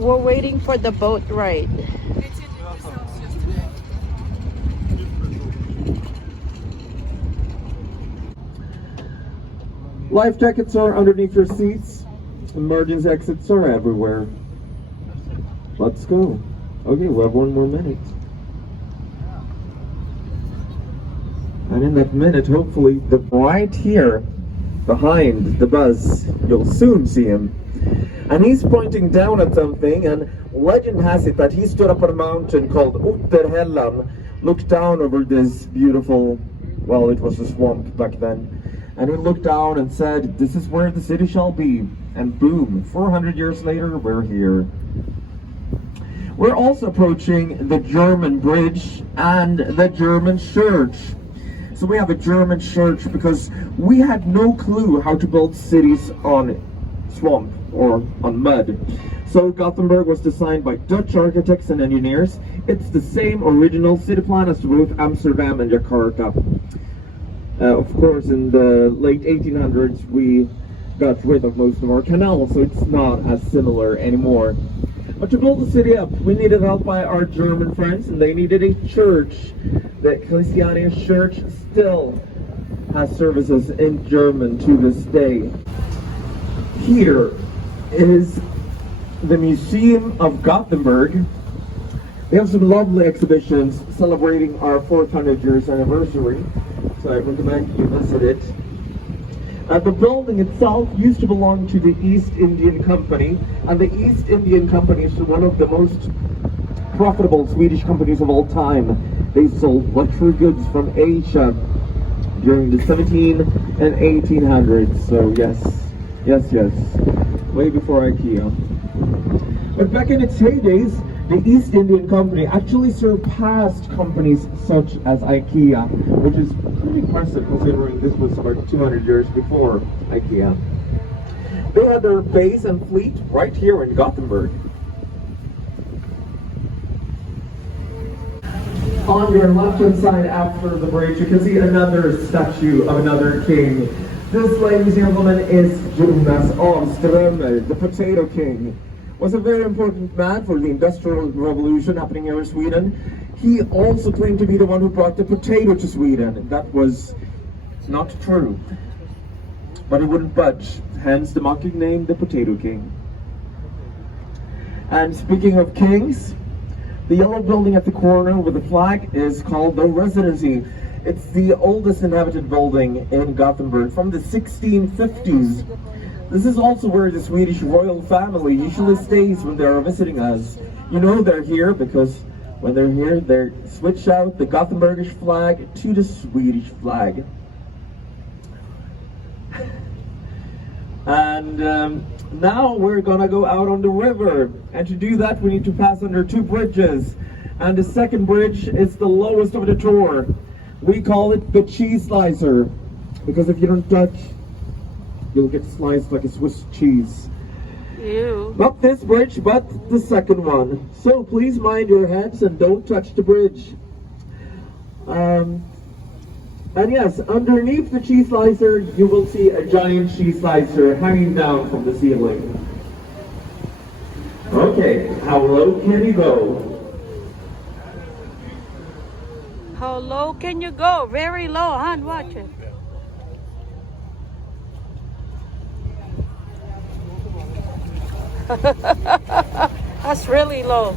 We're waiting for the boat ride. Life jackets are underneath your seats. Emergency exits are everywhere. Let's go. Okay, we have 1 more minute. And in that minute, hopefully, right here, behind the bus, you'll soon see him. And he's pointing down at something, and legend has it that he stood up on a mountain called Otterhällan, looked down over this beautiful, well, it was a swamp back then. And he looked down and said, "This is where the city shall be." And boom, 400 years later, we're here. We're also approaching the German bridge and the German church. So we have a German church because we had no clue how to build cities on swamp or on mud. So Gothenburg was designed by Dutch architects and engineers. It's the same original city plan as both Amsterdam and Jakarta. Of course, in the late 1800s, we got rid of most of our canals, so it's not as similar anymore. But to build the city up, we needed help by our German friends, and they needed a church. The Oceania church still has services in German to this day. Here is the Museum of Gothenburg. They have some lovely exhibitions celebrating our 400 years anniversary, so I recommend you visit it. The building itself used to belong to the East Indian Company, and the East Indian Company is one of the most profitable Swedish companies of all time. They sold luxury goods from Asia during the 17 and 1800s, so yes, way before IKEA. But back in its heydays, the East Indian Company actually surpassed companies such as IKEA, which is pretty impressive considering this was about 200 years before IKEA. They had their base and fleet right here in Gothenburg. On your left-hand side after the bridge, you can see another statue of another king. This, ladies and gentlemen, is Jonas Alströmer, the Potato King. Was a very important man for the Industrial Revolution happening here in Sweden. He also claimed to be the one who brought the potato to Sweden. That was not true. But he wouldn't budge, hence the mocking name, the Potato King. And speaking of kings, the yellow building at the corner with the flag is called the Residency. It's the oldest inhabited building in Gothenburg from the 1650s. This is also where the Swedish royal family usually stays when they are visiting us. You know they're here because when they're here, they switch out the Gothenburgish flag to the Swedish flag. And now we're gonna go out on the river. And to do that, we need to pass under 2 bridges. And the second bridge is the lowest of the tour. We call it the cheese slicer, because if you don't touch, you'll get sliced like a Swiss cheese. Ew. Not this bridge, but the second one. So please mind your heads and don't touch the bridge. And yes, underneath the cheese slicer, you will see a giant cheese slicer hanging down from the ceiling. Okay, how low can you go? How low can you go? Very low, hon, watch it. That's really low.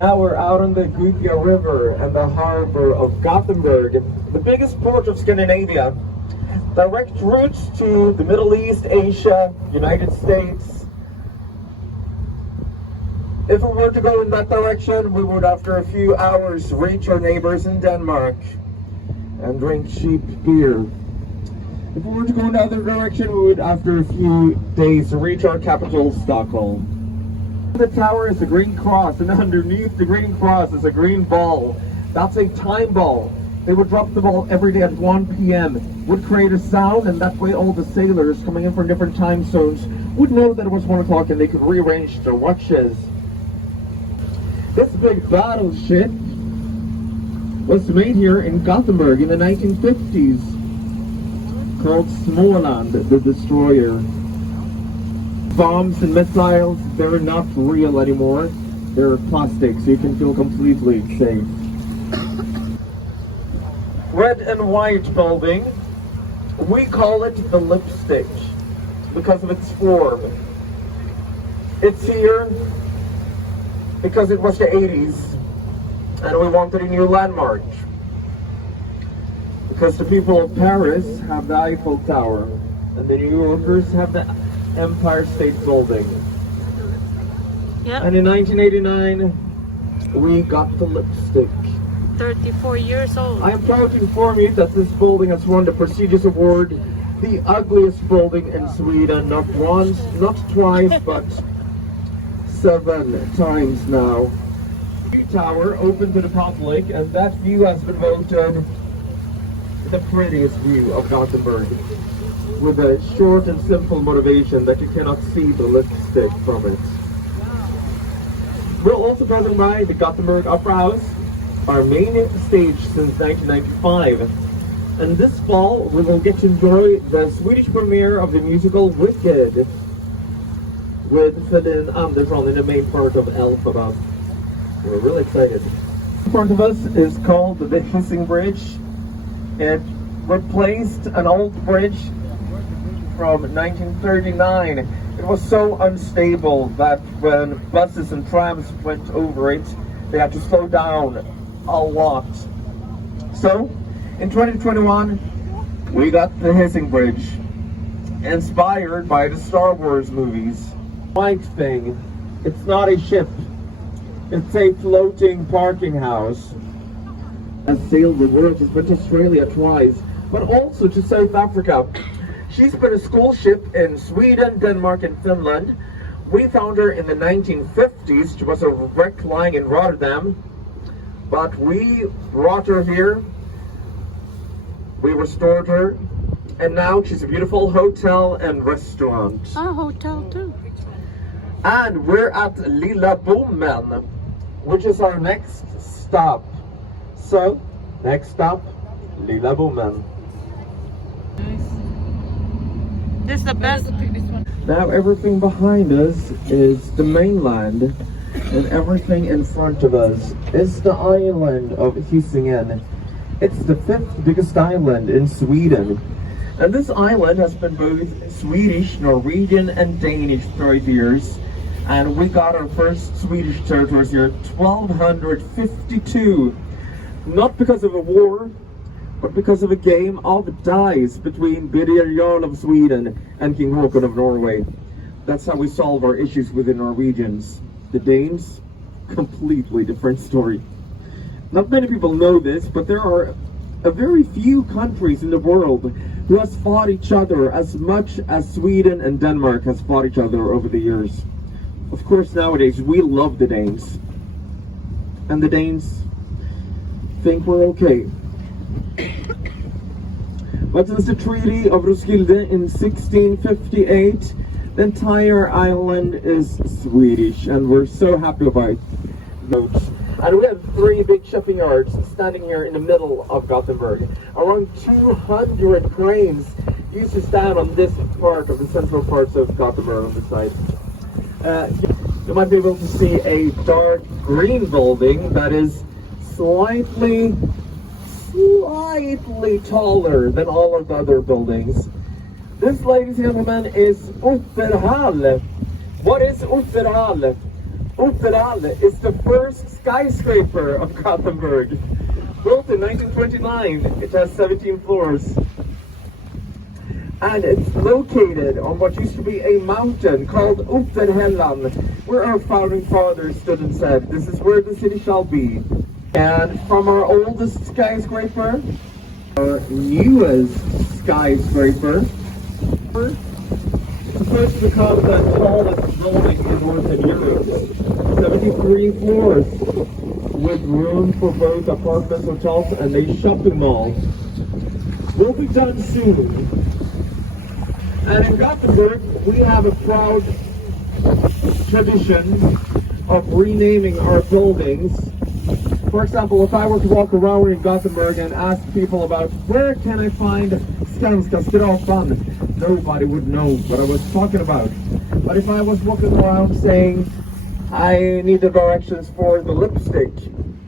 Now we're out on the Riviera River and the harbor of Gothenburg, the biggest port of Scandinavia. Direct routes to the Middle East, Asia, United States. If we were to go in that direction, we would after a few hours reach our neighbors in Denmark and drink cheap beer. If we were to go in the other direction, we would after a few days reach our capital, Stockholm. The tower is a green cross, and underneath the green cross is a green ball. That's a time ball. They would drop the ball every day at 1 p.m. Would create a sound, and that way all the sailors coming in from different time zones would know that it was 1 o'clock and they could rearrange their watches. This big battleship was made here in Gothenburg in the 1950s. called Småland, the Destroyer. Bombs and missiles, they're not real anymore. They're plastic, so you can feel completely safe. Red and white building. We call it the lipstick because of its form. It's here because it was the 80s and we wanted a new landmark. Because the people of Paris have the Eiffel Tower and the New Yorkers have the Empire State Building. Yep. And in 1989, we got the lipstick. 34 years old. I am proud to inform you that this building has won the prestigious award, the ugliest building in Sweden, not once, not twice, but 7 times now. The tower open to the public, and that view has been voted the prettiest view of Gothenburg, with a short and simple motivation that you cannot see the lipstick from it. We're also passing by the Gothenburg Opera House, our main stage since 1995. And this fall, we will get to enjoy the Swedish premiere of the musical Wicked, with Paddan Andersson in the main part of Elphaba. We're really excited. In front of us is called the Hissing Bridge. It replaced an old bridge from 1939. It was so unstable that when buses and trams went over it, they had to slow down a lot. So, in 2021, we got the Hissing Bridge, inspired by the Star Wars movies. White thing, it's not a ship, it's a floating parking house. Has sailed the world, she's been to Australia twice, but also to South Africa. She's been a school ship in Sweden, Denmark, and Finland. We found her in the 1950s. She was a wreck lying in Rotterdam. But we brought her here. We restored her. And now she's a beautiful hotel and restaurant. A hotel too. And we're at Lilla Bommen, which is our next stop. So, next stop, Lilla Bommen. This is the best. Now everything behind us is the mainland, and everything in front of us is the island of Hisingen. It's the 5th biggest island in Sweden. And this island has been both Swedish, Norwegian, and Danish throughout the years. And we got our first Swedish territories here 1252. Not because of a war, but because of a game of dice between Birger Jarl of Sweden and King Håkon of Norway. That's how we solve our issues with the Norwegians. The Danes, completely different story. Not many people know this, but there are a very few countries in the world who has fought each other as much as Sweden and Denmark has fought each other over the years. Of course, nowadays we love the Danes, and the Danes think we're okay. But since the Treaty of Roskilde in 1658, the entire island is Swedish, and we're so happy about it. And we have 3 big shipping yards standing here in the middle of Gothenburg. Around 200 cranes used to stand on this part of the central parts of Gothenburg on the side. You might be able to see a dark green building that is slightly taller than all of the other buildings. This, ladies and gentlemen, is Operahallen. What is Operahallen? Operahallen is the first skyscraper of Gothenburg. Built in 1929, it has 17 floors. And it's located on what used to be a mountain called Operahallen, where our founding fathers stood and said, "This is where the city shall be." And from our oldest skyscraper, our newest skyscraper, it's supposed to become the tallest building in Northern Europe. 73 floors, with room for both apartments, hotels, and a shopping mall. Will be done soon. And in Gothenburg, we have a proud tradition of renaming our buildings For example, if I were to walk around in Gothenburg and ask people about where can I find Skanska Skrafan, nobody would know what I was talking about. But if I was walking around saying I need the directions for the lipstick,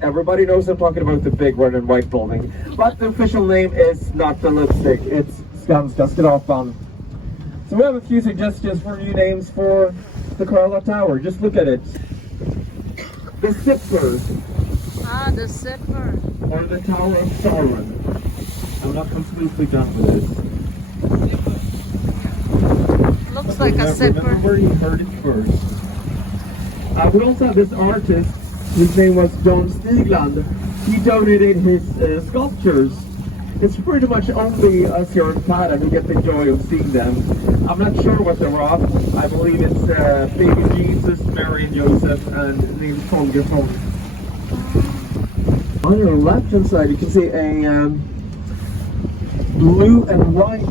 everybody knows I'm talking about the big red and white building. But the official name is not the lipstick, it's Skanska Skrafan. So we have a few suggestions for new names for the Karla Tower. Just look at it. The Zipper. Ah, the zipper. Or the Tower of Sauron. I'm not completely done with this. Looks like a zipper. Remember where you heard it first. We also have this artist, his name was John Stigland. He donated his sculptures. It's pretty much only us here in Paddan who get the joy of seeing them. I'm not sure what they're of. I believe it's baby Jesus, Mary and Joseph, and named Kungsportsplatsen. On your left hand side you can see a blue and white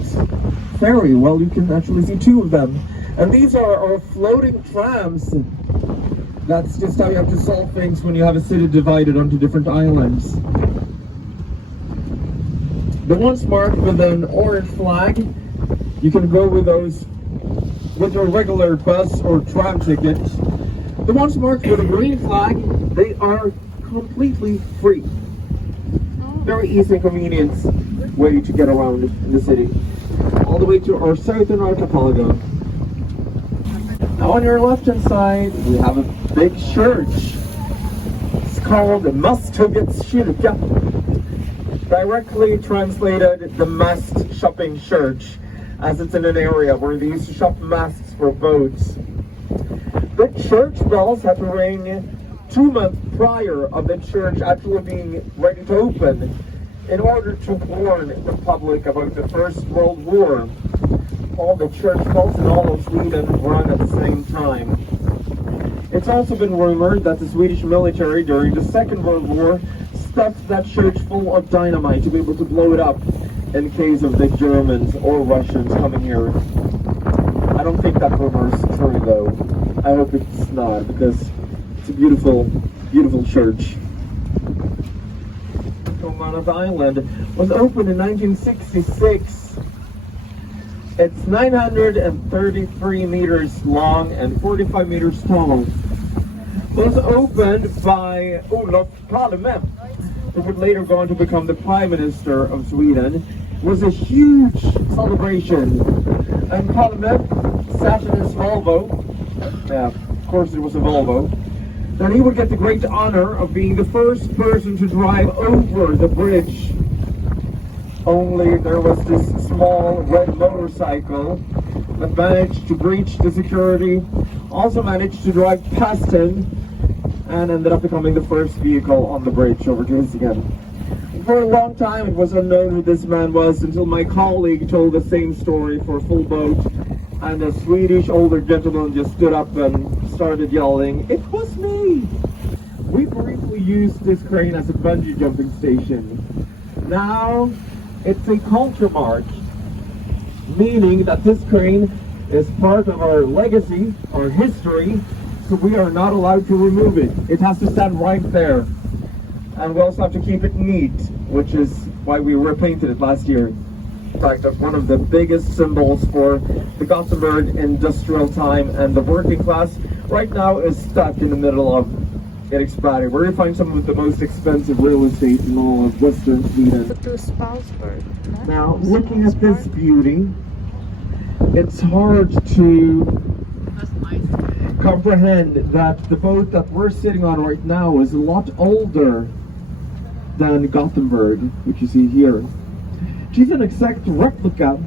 ferry. Well, you can actually see two of them. And these are our floating trams. That's just how you have to solve things when you have a city divided onto different islands. The ones marked with an orange flag, you can go with those with your regular bus or tram ticket. The ones marked with a green flag, they are completely free. Very easy and convenient way to get around in the city. All the way to our southern archipelago. Now on your left hand side, we have a big church. It's called Masthugget's Kyrka. Directly translated, the mast shopping church, as it's in an area where they used to shop masts for boats. The church bells had to ring 2 months prior of the church actually being ready to open in order to warn the public about the First World War. All the church bells in all of Sweden rang at the same time. It's also been rumored that the Swedish military during the Second World War stuffed that church full of dynamite to be able to blow it up in case of the Germans or Russians coming here. I don't think that rumor is true though. I hope it's not, because it's a beautiful, beautiful church. Kungsportsplatsen Island was opened in 1966. It's 933 meters long and 45 meters tall. It was opened by Olof Palme, who would later go on to become the Prime Minister of Sweden. It was a huge celebration. And Palme sat in his Volvo. Yeah, of course it was a Volvo. Then he would get the great honor of being the first person to drive over the bridge. Only there was this small red motorcycle that managed to breach the security, also managed to drive past him, and ended up becoming the first vehicle on the bridge over to his again. For a long time it was unknown who this man was until my colleague told the same story for a full boat, and a Swedish older gentleman just stood up and started yelling, "It was me!" We briefly used this crane as a bungee jumping station. Now it's a culture mark, meaning that this crane is part of our legacy, our history, so we are not allowed to remove it. It has to stand right there. And we also have to keep it neat, which is why we repainted it last year. In fact, one of the biggest symbols for the Gothenburg industrial time and the working class right now is stuck in the middle of Eriksberg, where you find some of the most expensive real estate in all of Western Sweden. Now, looking at this beauty, it's hard to comprehend that the boat that we're sitting on right now is a lot older than Gothenburg, which you see here. She's an exact replica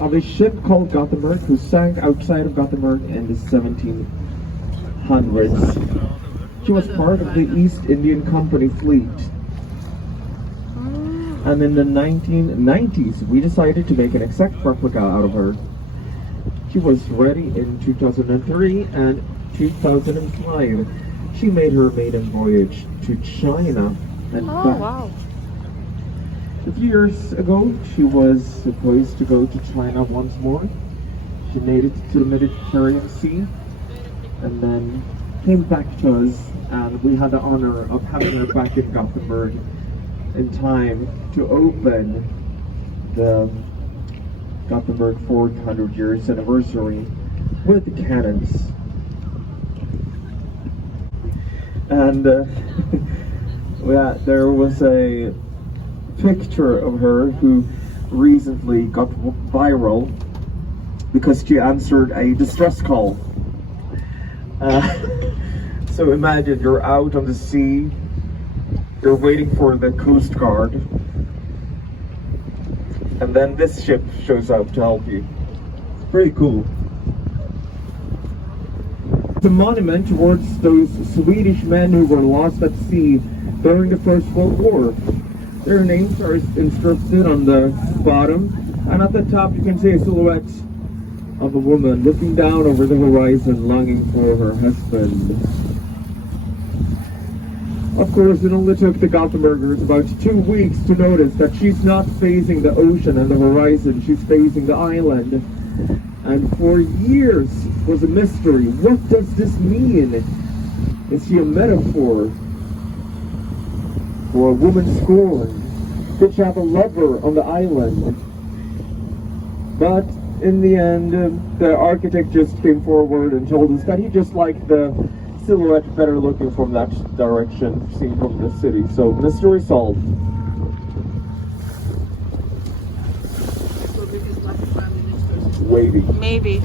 of a ship called Gothenburg, who sank outside of Gothenburg in the 1700s. She was part of the East Indian Company fleet. And in the 1990s, we decided to make an exact replica out of her. She was ready in 2003 and 2005. She made her maiden voyage to China and back. Wow. A few years ago, she was supposed to go to China once more. She made it to the Mediterranean Sea, and then came back to us, and we had the honor of having her back in Gothenburg in time to open the Gothenburg 400 years anniversary with the cannons. And yeah, there was a picture of her who recently got viral because she answered a distress call. So imagine you're out on the sea, you're waiting for the Coast Guard, and then this ship shows up to help you. Pretty cool. It's a monument towards those Swedish men who were lost at sea during the First World War. Their names are inscripted on the bottom, and at the top you can see a silhouette of a woman looking down over the horizon, longing for her husband. Of course, it only took the Gothenburgers about 2 weeks to notice that she's not facing the ocean and the horizon, she's facing the island. And for years was a mystery. What does this mean? Is she a metaphor for a woman scorned? Did she have a lover on the island? But in the end, the architect just came forward and told us that he just liked the silhouette better looking from that direction, seen from the city. So, mystery solved. Wavy. Maybe.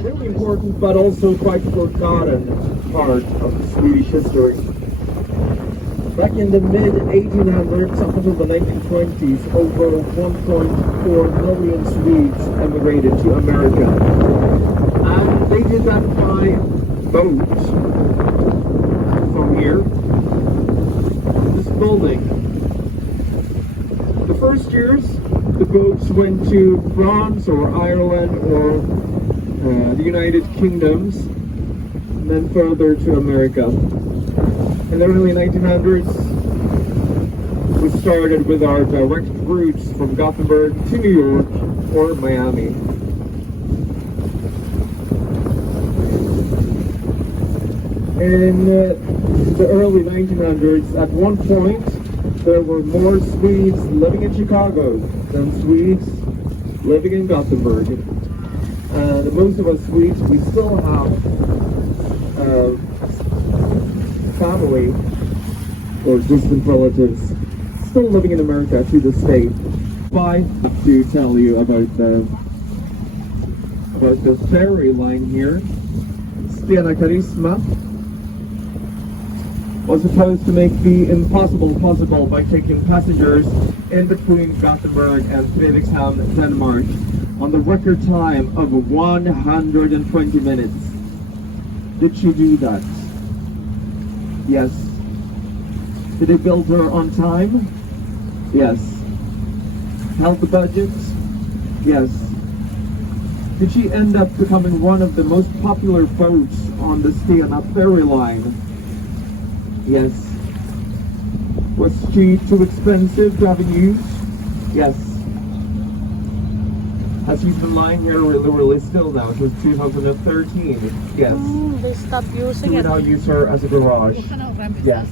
Really important, but also quite forgotten part of the Swedish history. Back in the mid-1800s, up until the 1920s, over 1.4 million Swedes emigrated to America. And they did that by boat from here, this building. The first years, the boats went to France or Ireland or the United Kingdoms, and then further to America. In the early 1900s, we started with our direct routes from Gothenburg to New York or Miami. In the early 1900s, at one point, there were more Swedes living in Chicago than Swedes living in Gothenburg. And most of us Swedes, we still have family or distant relatives still living in America to this day. I have to tell you about the ferry line here. Stena Charisma was supposed to make the impossible possible by taking passengers in between Gothenburg and Fredrikshavn, Denmark, on the record time of 120 minutes. Did she do that? Yes. Did they build her on time? Yes. Held the budget? Yes. Did she end up becoming one of the most popular boats on the Stena ferry line? Yes. Was she too expensive to have used? Yes. Has she been lying here really still now? It was 2013. Yes. They stopped So using we it. now use her as a garage. Yes.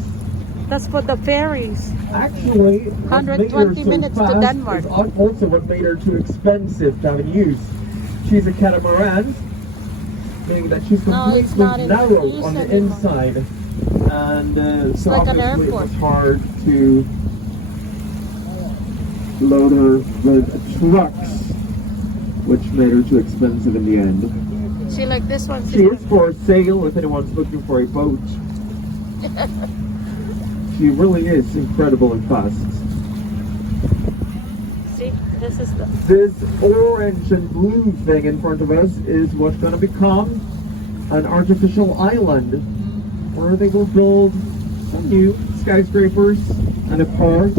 That's for the ferries. Actually, 120 minutes to Denmark. Is also what made her too expensive to have in use. She's a catamaran, meaning that she's No, it's completely not in narrow use on the anymore. inside. And so like an obviously it airport. was hard to load her with trucks, which made her too expensive in the end. See, like this one. She is for sale if anyone's looking for a boat. She really is incredible and fast. See, this is the. This orange and blue thing in front of us is what's going to become an artificial island where they will build some new skyscrapers and a park.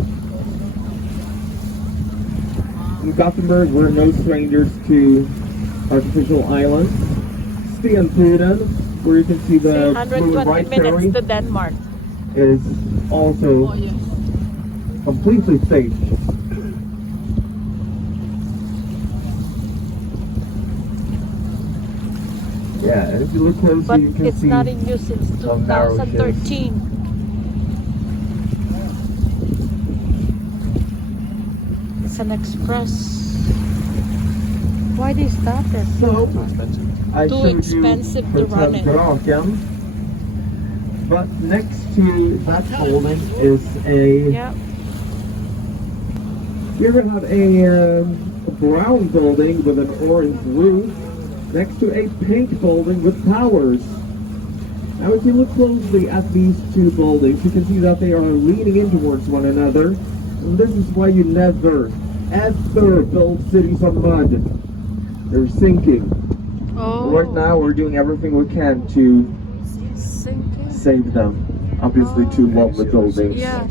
In Gothenburg, we're no strangers to artificial islands. Paddan, where you can see the blue and 120 white minutes ferry, to Denmark. is also completely safe. Yeah, and if you look closely, But you can it's see not in use since how narrow it is. 2013. It's an express. Why they stop it? So, I Too showed expensive you to run it. Draken, but next to that building is a... Yeah. We even have a brown building with an orange roof next to a pink building with towers. Now if you look closely at these two buildings, you can see that they are leaning in towards one another. And this is why you never, ever build cities on mud. They're sinking. Oh. Right now we're doing everything we can to Sinking. save them. Obviously too lovely buildings. Yeah.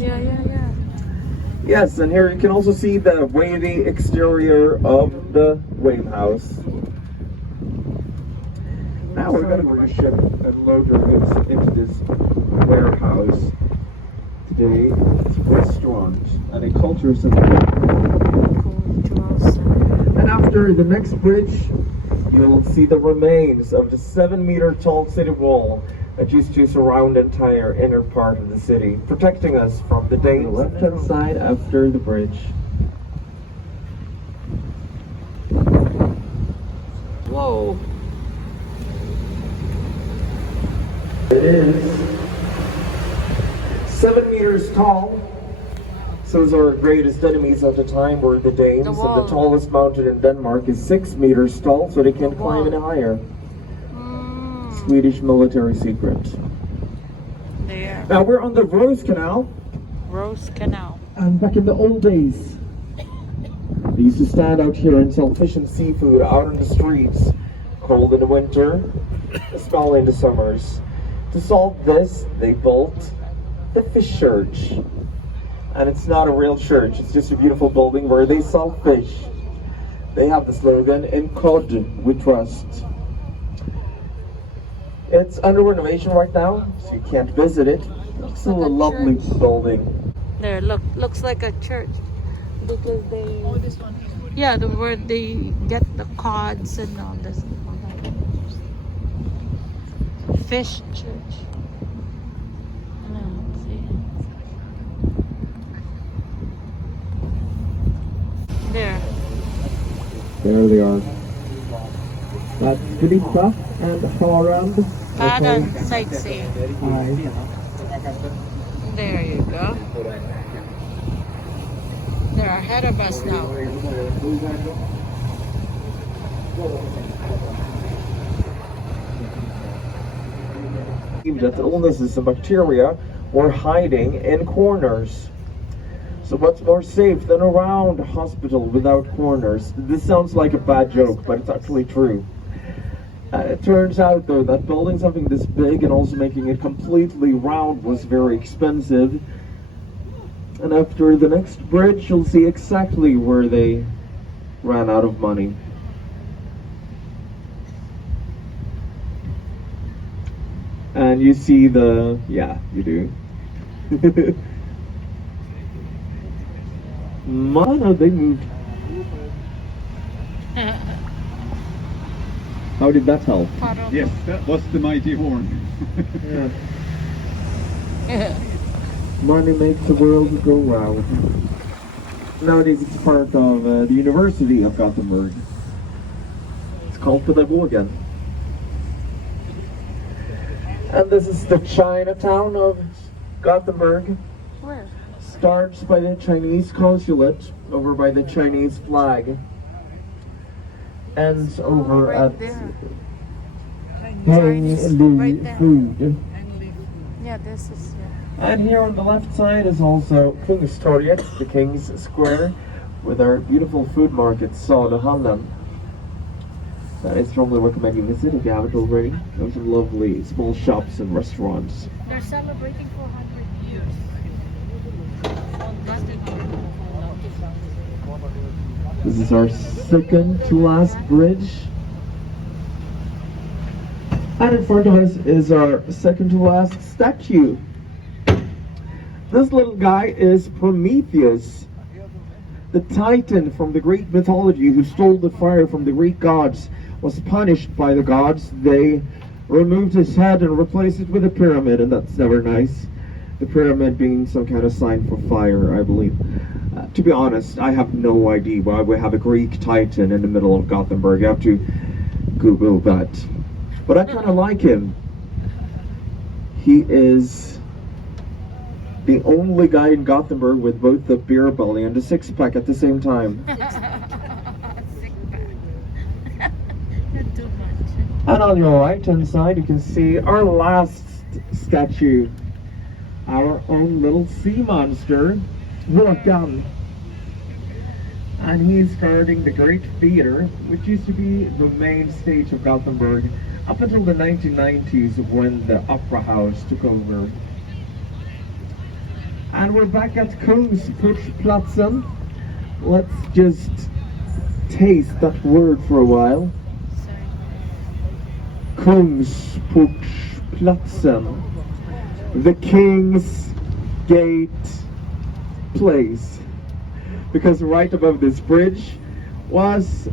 Yes, and here you can also see the wavy exterior of the wave house. Now we're going to bring a ship and load our goods into this warehouse. Today it's a restaurant and a culture center. And after the next bridge, you'll see the remains of the 7-meter tall city wall that used to surround the entire inner part of the city, protecting us from the Danes. On the left-hand side after the bridge. Whoa. It is 7 meters tall. So as our greatest enemies at the time were the Danes, and the tallest mountain in Denmark is 6 meters tall, so they can't climb any higher. Swedish military secret. There. Now we're on the Rose Canal. Rose Canal. And back in the old days, they used to stand out here and sell fish and seafood out on the streets, cold in the winter, snowy in the summers. To solve this, they built the fish church. And it's not a real church, it's just a beautiful building where they sell fish. They have the slogan, "In Cod we trust." It's under renovation right now, so you can't visit it. It's still a lovely building. There, looks like a church. Because they... Yeah, where they get the cods and all this. Fish church. Let's see. There. There they are. That's Riviera and Harald. Paddan sightseeing. Hi. There you go. They're ahead of us now. That illnesses and bacteria were hiding in corners. So what's more safe than a round hospital without corners? This sounds like a bad joke, but it's actually true. It turns out though that building something this big and also making it completely round was very expensive. And after the next bridge, you'll see exactly where they ran out of money. And you see the, yeah, you do. Mano, they moved. How did that help? Yes, that was the mighty horn. Yeah. Money makes the world go round. Nowadays it's part of the University of Gothenburg. It's called Paddan. And this is the Chinatown of Gothenburg. Where? Starts by the Chinese consulate, over by the Chinese flag. Ends over right at there. Hang right there. Food. Yeah, this is... And here on the left side is also Kungsportsplatsen, the King's Square, with our beautiful food market, Saluhallen. I strongly recommend you visit if you haven't already. There's some lovely small shops and restaurants. They're celebrating 400 years. This is our second to last bridge. And in front of us is our second to last statue. This little guy is Prometheus, the Titan from the Greek mythology who stole the fire from the Greek gods was punished by the gods, they removed his head and replaced it with a pyramid, and that's never nice. The pyramid being some kind of sign for fire, I believe. To be honest, I have no idea why we have a Greek titan in the middle of Gothenburg. I have to Google that. But I kind of like him. He is the only guy in Gothenburg with both the beer belly and the six-pack at the same time. And on your right hand side you can see our last statue. Our own little sea monster, Håkan. And he's guarding the Great Theatre, which used to be the main stage of Gothenburg up until the 1990s when the Opera House took over. And we're back at Kungsportsplatsen. Let's just taste that word for a while. Kungsportsplatsen. The King's Gate place. Because right above this bridge was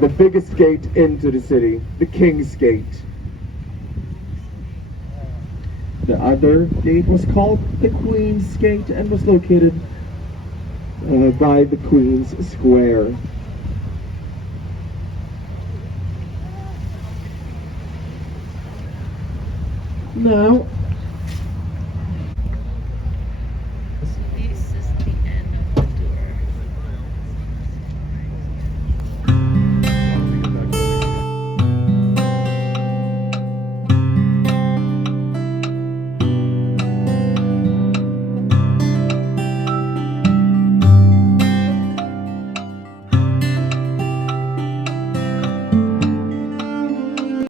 the biggest gate into the city, the King's Gate. The other gate was called the Queen's Gate and was located by the Queen's Square. Now,